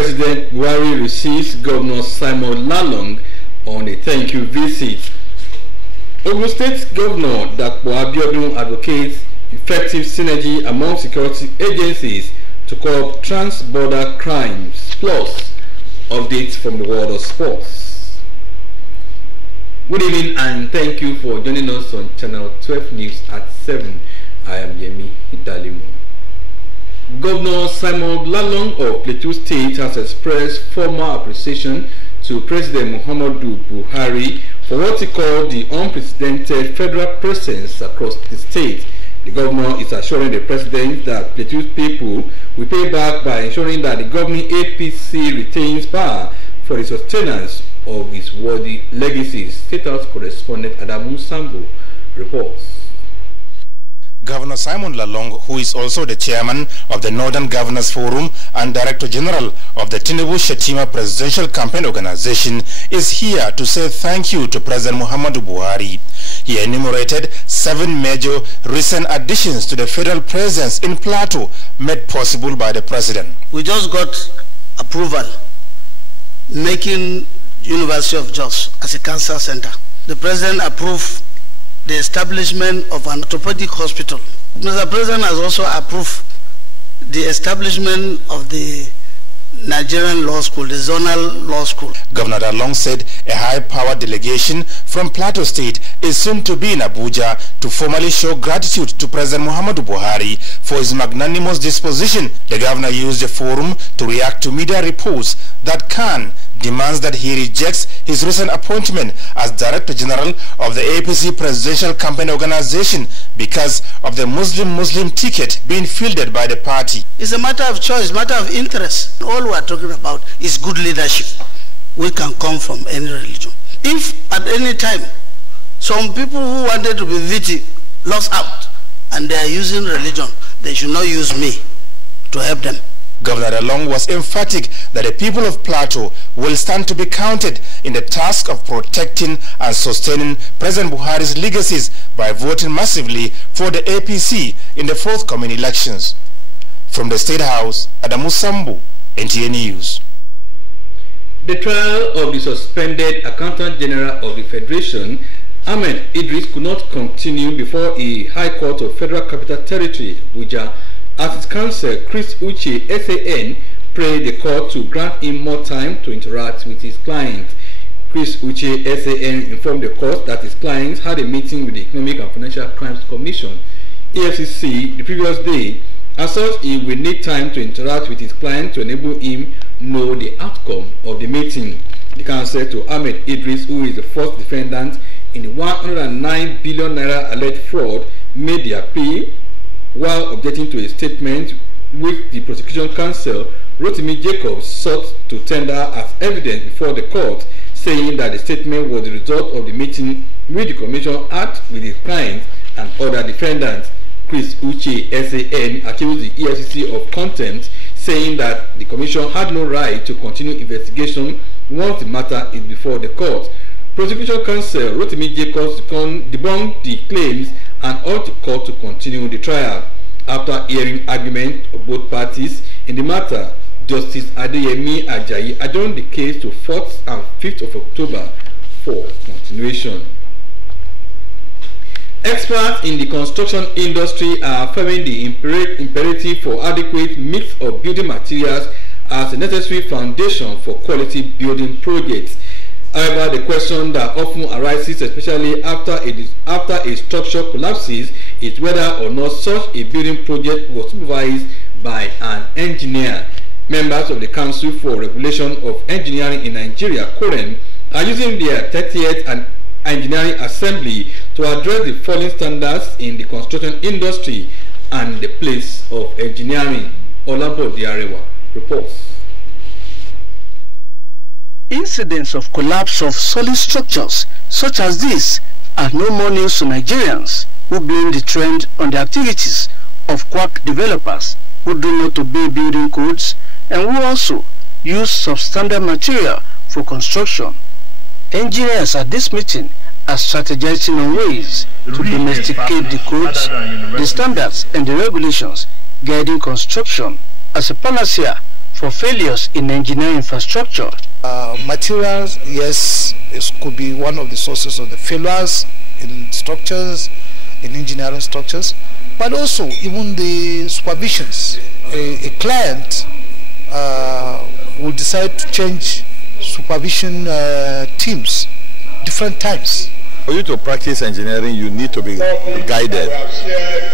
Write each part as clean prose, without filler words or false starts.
President Buhari receives Governor Simon Lalong on a thank you visit. Ogun State Governor Dapo Abiodun advocates effective synergy among security agencies to curb trans-border crimes. Plus, updates from the world of sports. Good evening and thank you for joining us on Channel 12 News at 7. I am Yemi Idalimo. Governor Simon Lalong of Plateau State has expressed formal appreciation to President Muhammadu Buhari for what he called the unprecedented federal presence across the state. The governor is assuring the president that Plateau people will pay back by ensuring that the governing APC retains power for the sustenance of his worthy legacies. State House correspondent Adamu Sambo reports. Governor Simon Lalong, who is also the chairman of the Northern Governors Forum and Director General of the Tinubu Shetima Presidential Campaign Organization, is here to say thank you to President Muhammadu Buhari. He enumerated 7 major recent additions to the federal presence in Plateau made possible by the president. We just got approval making University of Jos as a cancer center. The president approved the establishment of an orthopedic hospital. Mr. President has also approved the establishment of the Nigerian Law School, the Zonal Law School. Governor Lalong said a high-powered delegation from Plateau State is soon to be in Abuja to formally show gratitude to President Muhammadu Buhari for his magnanimous disposition. The governor used the forum to react to media reports that Khan demands that he rejects his recent appointment as Director General of the APC Presidential Campaign Organization because of the Muslim ticket being fielded by the party. It's a matter of choice, matter of interest. All we are talking about is good leadership. We can come from any religion. If at any time some people who wanted to be VT lost out and they are using religion, they should not use me to help them. Governor Lalong was emphatic that the people of Plateau will stand to be counted in the task of protecting and sustaining President Buhari's legacies by voting massively for the APC in the forthcoming elections. From the State House, Adamu Sambu, NTA News. The trial of the suspended Accountant General of the Federation, Ahmed Idris, could not continue before a High Court of Federal Capital Territory, Abuja, as his counsel, Chris Uche, SAN, prayed the court to grant him more time to interact with his client. Chris Uche, SAN, informed the court that his client had a meeting with the Economic and Financial Crimes Commission, EFCC, the previous day. As such, he will need time to interact with his client to enable him know the outcome of the meeting. The counsel to Ahmed Idris, who is the first defendant in the 109 billion naira alleged fraud, made the appeal while objecting to a statement which the prosecution counsel, Rotimi Jacobs, sought to tender as evidence before the court, saying that the statement was the result of the meeting which the commission had with his clients and other defendants. Chris Uche, SAN, accused the EFCC of contempt, saying that the commission had no right to continue investigation once the matter is before the court. Prosecution counsel Rotimi Jacobs debunked the claims and urged the court to continue the trial. After hearing argument of both parties in the matter, Justice Adeyemi Ajayi adjourned the case to 4th and 5th of October for continuation. Experts in the construction industry are affirming the imperative for adequate mix of building materials as a necessary foundation for quality building projects. However, the question that often arises, especially after a structure collapses, is whether or not such a building project was supervised by an engineer. Members of the Council for Regulation of Engineering in Nigeria, COREN, are using their 30th Engineering Assembly to address the falling standards in the construction industry and the place of engineering. Olambo Diarewa reports. Incidents of collapse of solid structures such as this are no more news to Nigerians who blame the trend on the activities of quack developers who do not obey building codes and who also use substandard material for construction. Engineers at this meeting are strategizing on ways to domesticate the codes, the standards and the regulations guiding construction as a panacea for failures in engineering infrastructure. Materials, yes, it could be one of the sources of the failures in structures, in engineering structures, but also even the supervisions. A client will decide to change supervision teams different times. For you to practice engineering, you need to be guided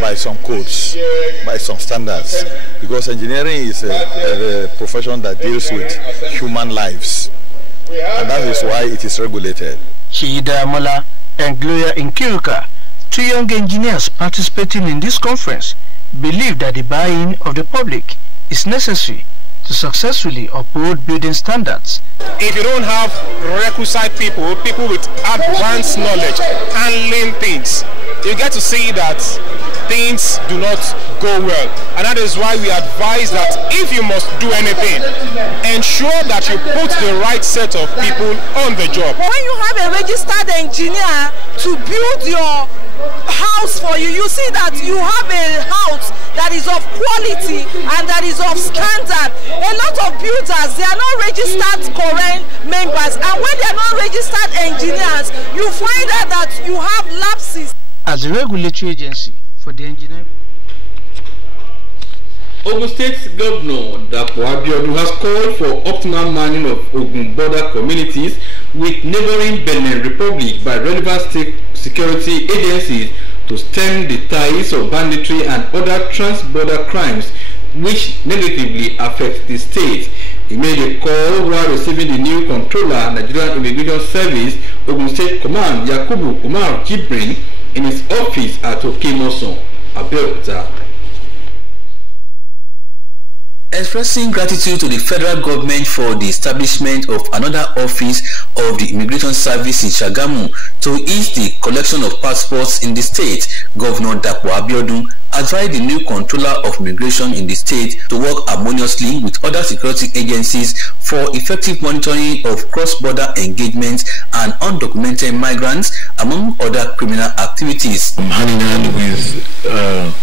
by some codes, by some standards, because engineering is a profession that deals with human lives, and that is why it is regulated. Shida Mola and Gloria Nkiruka, two young engineers participating in this conference, believe that the buy-in of the public is necessary to successfully uphold building standards. If you don't have requisite people with advanced knowledge handling things, you get to see that things do not go well. And that is why we advise that if you must do anything, ensure that you put the right set of people on the job. When you have a registered engineer to build your house for you, you see that you have a house that is of quality and that is of standard. A lot of builders, they are not registered current members, and when they are not registered engineers, you find out that you have lapses. As a regulatory agency for the engineering, Ogun State Governor Dapo Abeokuta has called for optimal manning of Ogun border communities with neighboring Benin Republic by relevant state security agencies to stem the ties of banditry and other trans-border crimes which negatively affect the state. He made a call while receiving the new controller, Nigerian Immigration Service, Ogun State Command, Yakubu Umar Jibrin, in his office at Okemoson, Abeokuta. Expressing gratitude to the federal government for the establishment of another office of the Immigration Service in Shagamu to ease the collection of passports in the state, Governor Dapo Abeokuta advised the new controller of immigration in the state to work harmoniously with other security agencies for effective monitoring of cross-border engagements and undocumented migrants, among other criminal activities. I'm hand in hand with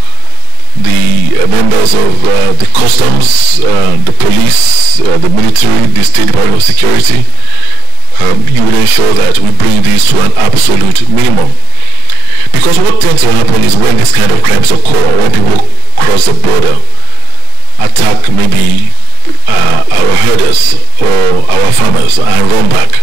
the members of the customs, the police, the military, the State Department of Security. You will ensure that we bring this to an absolute minimum. Because what tends to happen is when this kind of crimes occur, when people cross the border, attack maybe our herders or our farmers and run back,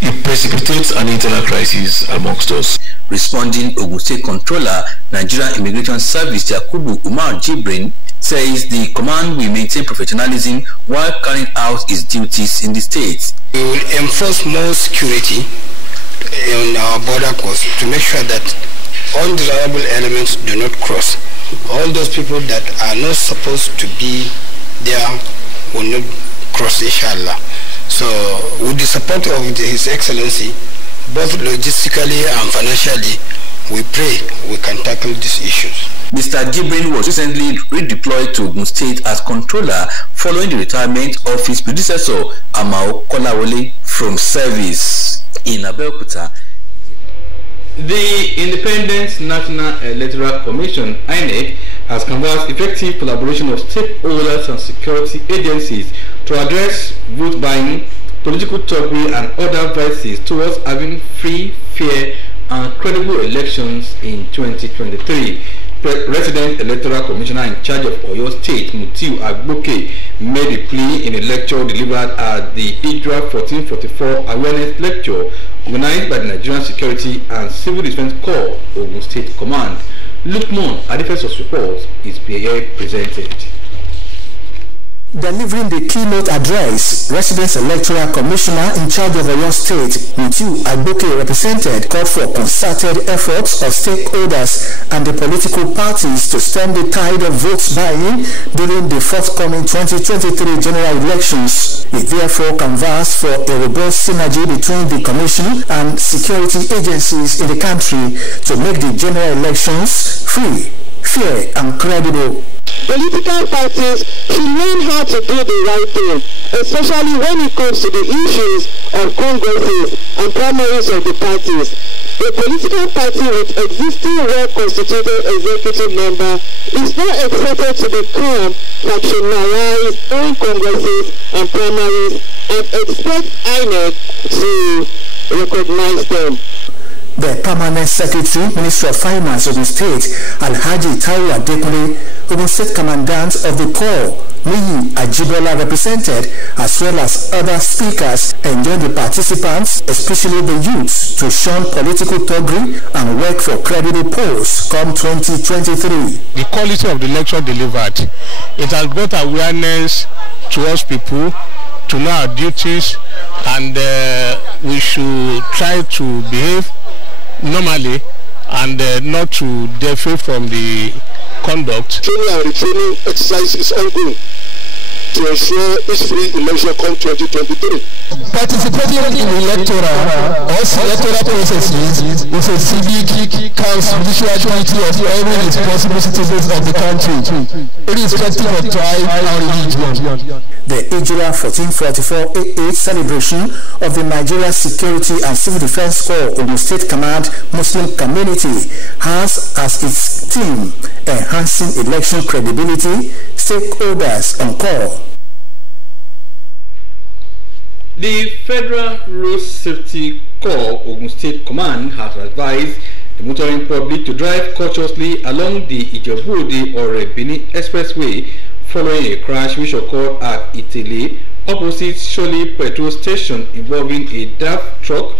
it precipitates an internal crisis amongst us. Responding, Ogun State Controller, Nigerian Immigration Service, Yakubu Umar Jibrin, says the command will maintain professionalism while carrying out its duties in the state. We will enforce more security in our border coast to make sure that undesirable elements do not cross. All those people that are not supposed to be there will not cross, inshallah. So with the support of His Excellency, both logistically and financially, we pray we can tackle these issues. Mr. Jibrin was recently redeployed to Ogun State as controller following the retirement of his predecessor, Amao Kolawole, from service. In Abeokuta, the Independent National Electoral Commission, INEC, has canvassed effective collaboration of stakeholders and security agencies to address vote buying, political thuggery and other vices towards having free, fair and credible elections in 2023. Resident Electoral Commissioner in charge of Oyo State, Mutiu Agboke, made a plea in a lecture delivered at the IDRA 1444 Awareness Lecture organized by the Nigerian Security and Civil Defense Corps, Ogun State Command. Lukman Adifeso's report is here presented. Delivering the keynote address, Resident Electoral Commissioner in charge of Oyo State, Mutiu Agboke, represented, called for concerted efforts of stakeholders and the political parties to stem the tide of votes buying during the forthcoming 2023 general elections. He therefore canvassed for a robust synergy between the Commission and security agencies in the country to make the general elections free, fair and credible. Political parties should learn how to do the right thing especially when it comes to the issues of congresses and primaries of the parties. A political party with existing well-constituted executive member is not expected to become factionalized during congresses and primaries and expect INEC to recognize them. The Permanent Secretary, Minister of Finance of the State, Alhaji Taiwo Adekunle, Ogun State Commandant of the Corps, Niyi Ajibola, represented, as well as other speakers, enjoined the participants, especially the youths, to shun political thuggery and work for credible polls come 2023. The quality of the lecture delivered, it has brought awareness to us people to know our duties, and we should try to behave normally and not to deviate from the conduct. Training and retraining exercise is ongoing to ensure each free election come 2023. Participating in electoral or electoral processes is a civic constitutional duty of every responsible citizens of the country, irrespective of tribe and religion. The Ijira 1444 AA celebration of the Nigeria Security and Civil Defense Corps Ogun State Command Muslim Community has as its theme enhancing election credibility, stakeholders on call. The Federal Road Safety Corps Ogun State Command has advised the motoring public to drive cautiously along the Ijebu-Ode or Benin Expressway following a crash which occurred at Itele opposite Sholi petrol station involving a DAF truck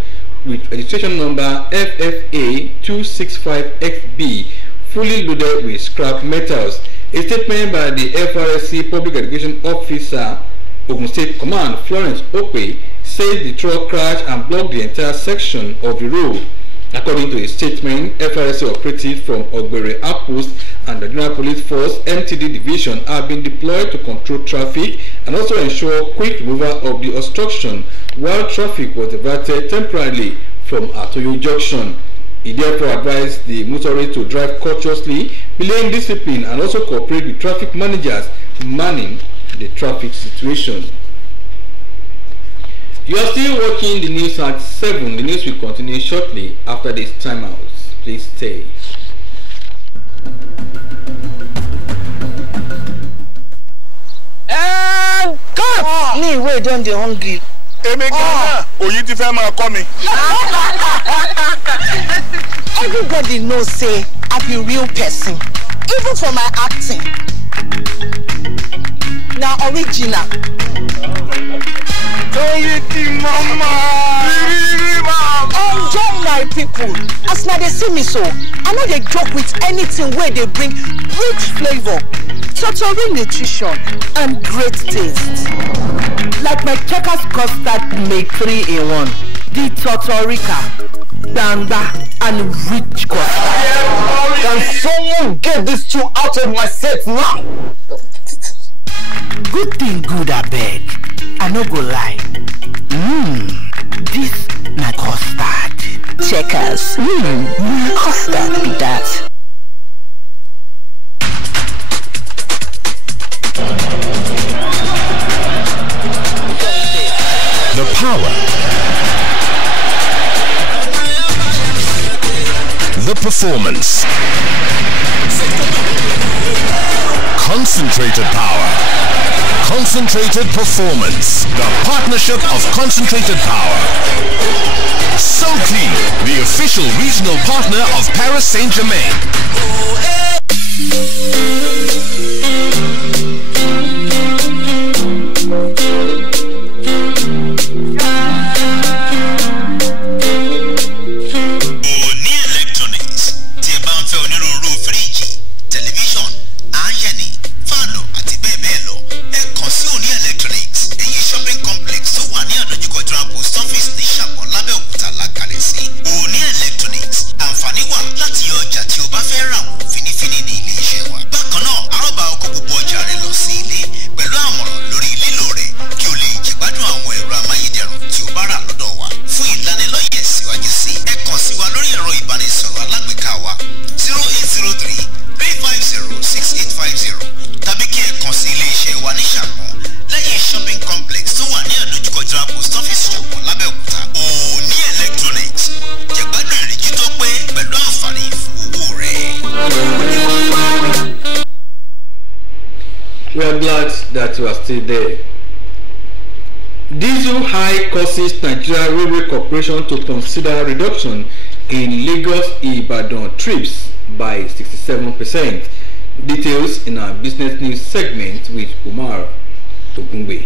with registration number FFA 265XB fully loaded with scrap metals. A statement by the FRSC Public Education Officer Ogun State Command Florence Okwe said the truck crashed and blocked the entire section of the road. According to a statement, FRSC operatives from Ogbere Outpost and the General Police Force MTD Division have been deployed to control traffic and also ensure quick removal of the obstruction while traffic was diverted temporarily from Atoyo Junction. He therefore advised the motorists to drive cautiously, belaying discipline, and also cooperate with traffic managers manning the traffic situation. You are still watching the news at 7. The news will continue shortly after this timeout. Please stay. And God! Me, wait, don't they hungry? Everybody knows, say, I be real person. Even for my acting. Now original. Enjoy my people. As now they see me so, I know they joke with anything where they bring rich flavor, total nutrition, and great taste. Like my Checkers custard make 3-in-1. The Totorica, Danda, and rich custard. Can someone get these two out of my set now? Good thing good, I beg. I no go lie. This na custard. Checkers. Custard be that. The power. The performance. Concentrated power. Concentrated performance. The partnership of concentrated power. So Clean, the official regional partner of Paris Saint-Germain. Àǹfààní wà láti ọjà tí o bá fẹ́ rà wọ́n finifini ní ilé iṣẹ́ wa. Bákan náà, a ó bá ọkọ̀ Federal Post Office Ìjọ̀gbọ̀n l'Abeokuta. Òní Electronics jẹ̀gbádùn ìrìnjú tó pé pẹ̀lú àǹfààní owó rẹ̀. We are glad that you are still there. Diesel high causes Nigeria Railway Corporation to consider reduction in Lagos-Ibadan trips by 67%. Details in our business news segment with Umar Togungbe.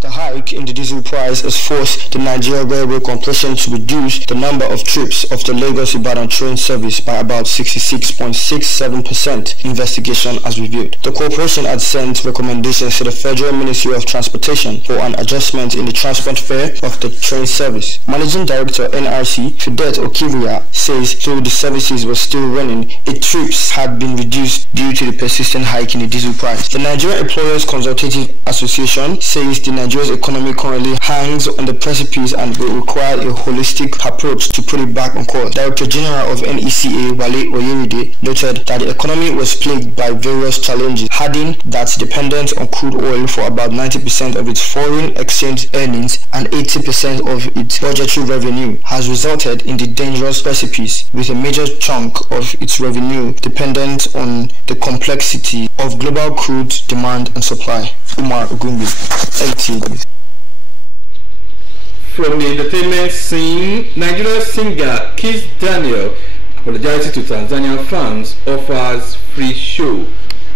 The hike in the diesel price has forced the Nigeria Railway Corporation to reduce the number of trips of the Lagos-Ibadan train service by about 66.67%, investigation has revealed. The corporation had sent recommendations to the Federal Ministry of Transportation for an adjustment in the transport fare of the train service. Managing Director NRC Fidet Okiria says though the services were still running, its trips had been reduced due to the persistent hike in the diesel price. The Nigeria Employers Consultative Association says the Nigeria's economy currently hangs on the precipice and will require a holistic approach to put it back on course. Director General of NECA Wale Oyeride noted that the economy was plagued by various challenges, adding that dependence on crude oil for about 90% of its foreign exchange earnings and 80% of its budgetary revenue has resulted in the dangerous precipice, with a major chunk of its revenue dependent on the complexity of global crude demand and supply. Umar Ogumbi, NTA. From the entertainment scene, Nigerian singer Kiss Daniel apologizes to Tanzanian fans, offers free show.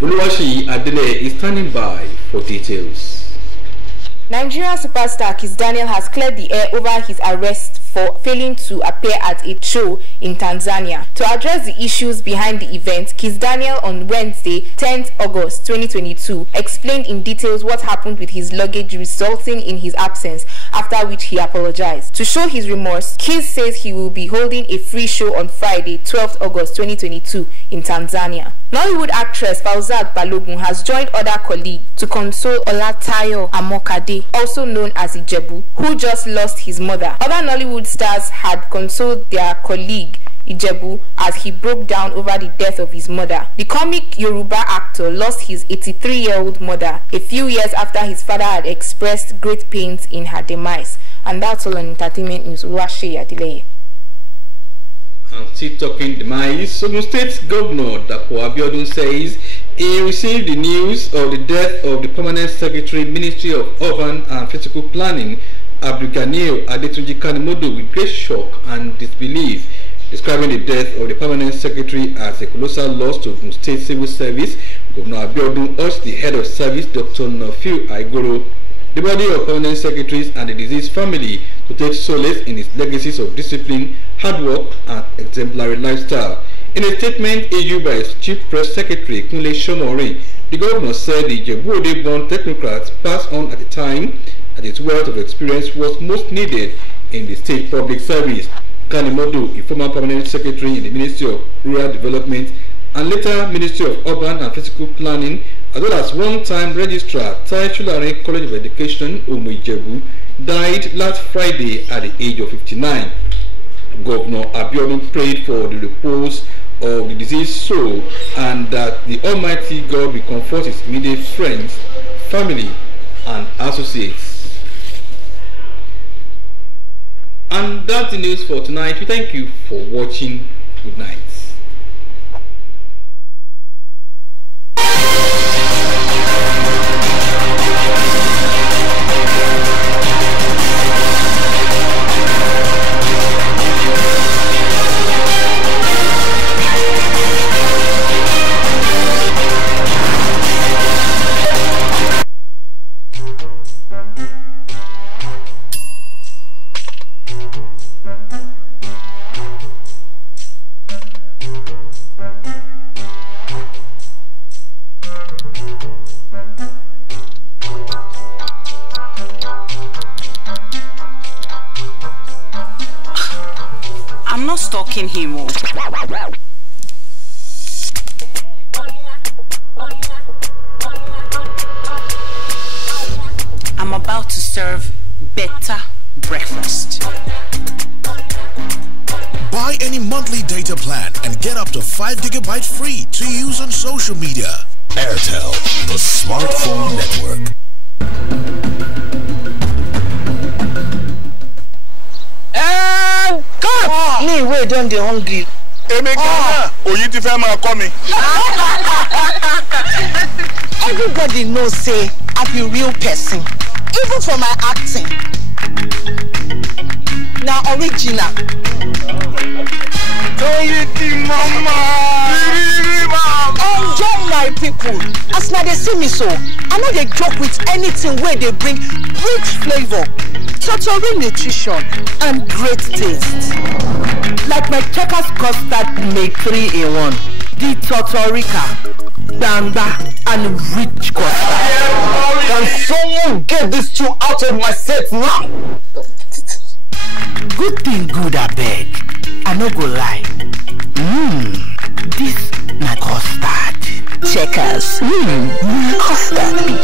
Oluwaseyi Adele is standing by for details. Nigerian superstar Kiss Daniel has cleared the air over his arrest for failing to appear at a show in Tanzania. To address the issues behind the event, Kiss Daniel on Wednesday, 10th August 2022, explained in details what happened with his luggage resulting in his absence, after which he apologized. To show his remorse, Kiss says he will be holding a free show on Friday, 12th August 2022 in Tanzania. Nollywood actress Fauzat Balogun has joined other colleagues to console Olatayo Amokade, also known as Ijebu, who just lost his mother. Other Nollywood stars had consoled their colleague Ijebu as he broke down over the death of his mother. The comic Yoruba actor lost his 83-year-old mother a few years after his father had expressed great pains in her demise. And that's all on entertainment news. Oluwaseyi Adele. And still talking demise, Ogun State Governor Dapo Abiodun says he received the news of the death of the Permanent Secretary, Ministry of Urban and Physical Planning, Abdulganil Adetunji Kanimodo, with great shock and disbelief, describing the death of the Permanent Secretary as a colossal loss to Ogun State Civil Service. Governor Abiodun urged the head of service, Dr. Nafiu Aigoro, the body of permanent secretaries and the deceased family to take solace in its legacies of discipline, hard work, and exemplary lifestyle. In a statement issued by its Chief Press Secretary, Kunle Shomorin, the governor said the Ijebu-Ode-born technocrats passed on at a time that its wealth of experience was most needed in the state public service. Kanimodo, a former permanent secretary in the Ministry of Rural Development and later Ministry of Urban and Physical Planning, as well as one-time registrar, Taishulare College of Education, Omo Ijebu, died last Friday at the age of 59. Governor Abiodun prayed for the repose of the deceased soul and that the Almighty God will comfort his immediate friends, family, and associates. And that's the news for tonight. We thank you for watching. Good night. I'm not stalking him. I'm about to serve better breakfast. Buy any monthly data plan and get up to 5 GB free to use on social media. Airtel, the smartphone network. wey don dey hungry. Everybody knows say I be real person, even for my acting. Now original. Enjoy my people. As now they see me so, I know they joke with anything where they bring rich flavor, total nutrition, and great taste. Like my Checkers custard make 3-in-1. The Totorica, Bamba, and rich custard. Can someone get these two out of my set now? Good thing good, I beg. I no go lie. This na custard. Checkers. Custard be